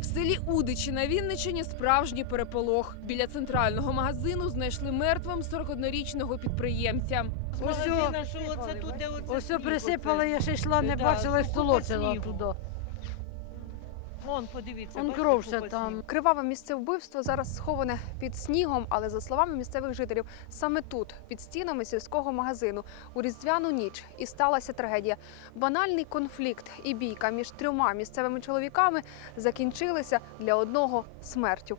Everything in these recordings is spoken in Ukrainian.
В селі Удичі на Вінничині справжній переполох. Біля центрального магазину знайшли мертвим 41-річного підприємця. Ось Ось сніг присипала, я ще йшла, не бачила і столочила туди. Вон, подивіться. Он бачите, кров ще купа там. снігу. Криваве місце вбивства зараз сховане під снігом, але за словами місцевих жителів, саме тут, під стінами сільського магазину, у різдвяну ніч і сталася трагедія. Банальний конфлікт і бійка між трьома місцевими чоловіками закінчилися для одного смертю.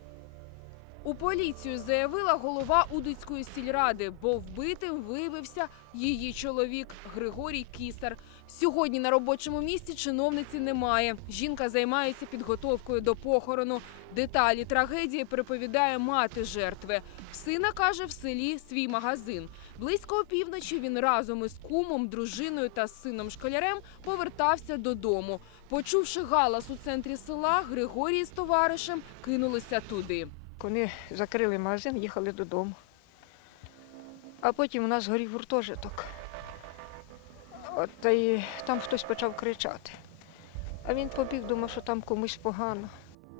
У поліцію заявила голова Удицької сільради, бо вбитим виявився її чоловік Григорій Кісар. Сьогодні на робочому місці чиновниці немає. Жінка займається підготовкою до похорону. Деталі трагедії переповідає мати жертви. В сина каже в селі свій магазин. Близько опівночі він разом із кумом, дружиною та сином школярем повертався додому. Почувши галас у центрі села, Григорій з товаришем кинулися туди. Вони закрили магазин, їхали додому. А потім у нас горів гуртожиток. От, та й там хтось почав кричати. А він побіг, думав, що там комусь погано.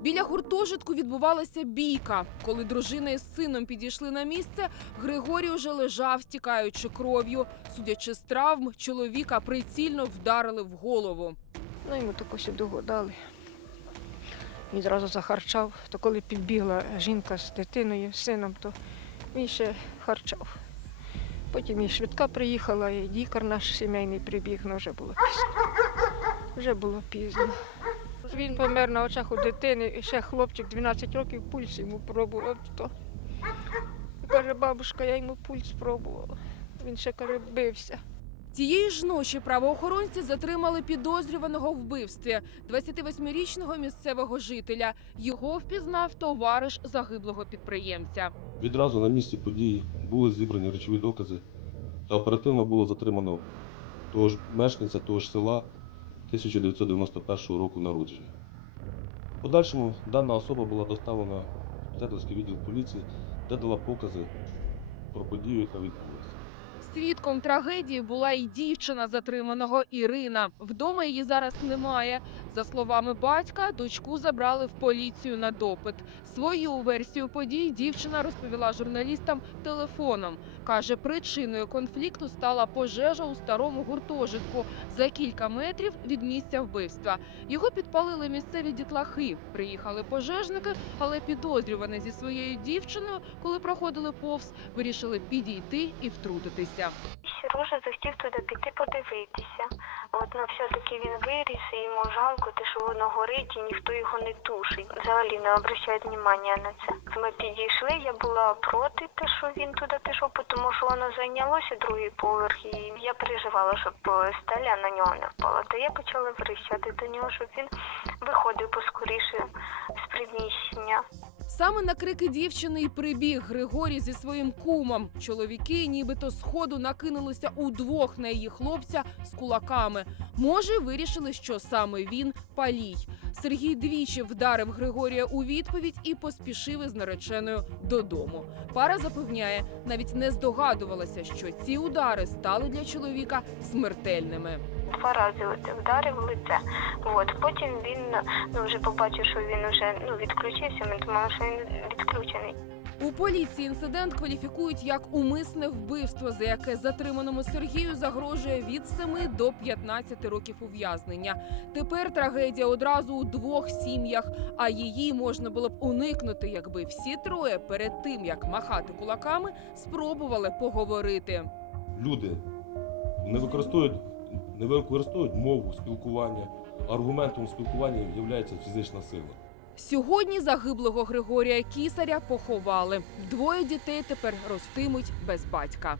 Біля гуртожитку відбувалася бійка. Коли дружина із сином підійшли на місце, Григорій уже лежав, стікаючи кров'ю. Судячи з травм, чоловіка прицільно вдарили в голову. Ну, йому таку сюди дали. Він зразу захарчав. То коли підбігла жінка з дитиною, з сином, то він ще харчав. Потім і швидка приїхала, і лікар наш сімейний прибіг, але вже було пізно. Вже було пізно. Він помер на очах у дитини, і ще хлопчик 12 років пульс йому пробував. То. Каже, бабушка, я йому пульс пробувала. Він ще каже, бився. Тієї ж ночі правоохоронці затримали підозрюваного вбивстві 28-річного місцевого жителя. Його впізнав товариш загиблого підприємця. Відразу на місці події були зібрані речові докази та оперативно було затримано того ж мешканця того ж села 1991 року народження. В подальшому дана особа була доставлена в Тетерський відділ поліції, де дала покази про подію, яка відбулася. Свідком трагедії була і дівчина затриманого Ірина. Вдома її зараз немає. За словами батька, дочку забрали в поліцію на допит. Свою версію подій дівчина розповіла журналістам телефоном. Каже, причиною конфлікту стала пожежа у старому гуртожитку за кілька метрів від місця вбивства. Його підпалили місцеві дітлахи. Приїхали пожежники, але підозрюваний зі своєю дівчиною, коли проходили повз, вирішили підійти і втрутитися. Сережа захотів туди піти подивитися. От ну все-таки він виріс, і йому жалко, те, що воно горить, і ніхто його не тушить. Взагалі не обращають уваги на це. Ми підійшли, я була проти те, що він туди пішов, тому що воно зайнялося другий поверх, і я переживала, щоб стеля на нього не впала. То я почала верещати до нього, щоб він виходив поскоріше з приміщення. Саме на крики дівчини й прибіг Григорій зі своїм кумом. Чоловіки, нібито сходу накинулися удвох на її хлопця з кулаками. Може, вирішили, що саме він палій. Сергій двічі вдарив Григорія у відповідь і поспішив із нареченою додому. Пара запевняє, навіть не здогадувалася, що ці удари стали для чоловіка смертельними. Два рази вдарив в лице. От потім він ну вже побачив, що він вже ну відключився. Ми думали, що він відключений. У поліції інцидент кваліфікують як умисне вбивство, за яке затриманому Сергію загрожує від 7 до 15 років ув'язнення. Тепер трагедія одразу у двох сім'ях, а її можна було б уникнути, якби всі троє перед тим як махати кулаками, спробували поговорити. Люди не використовують, не використовують мову спілкування. Аргументом спілкування є фізична сила. Сьогодні загиблого Григорія Кісаря поховали. Двоє дітей тепер ростимуть без батька.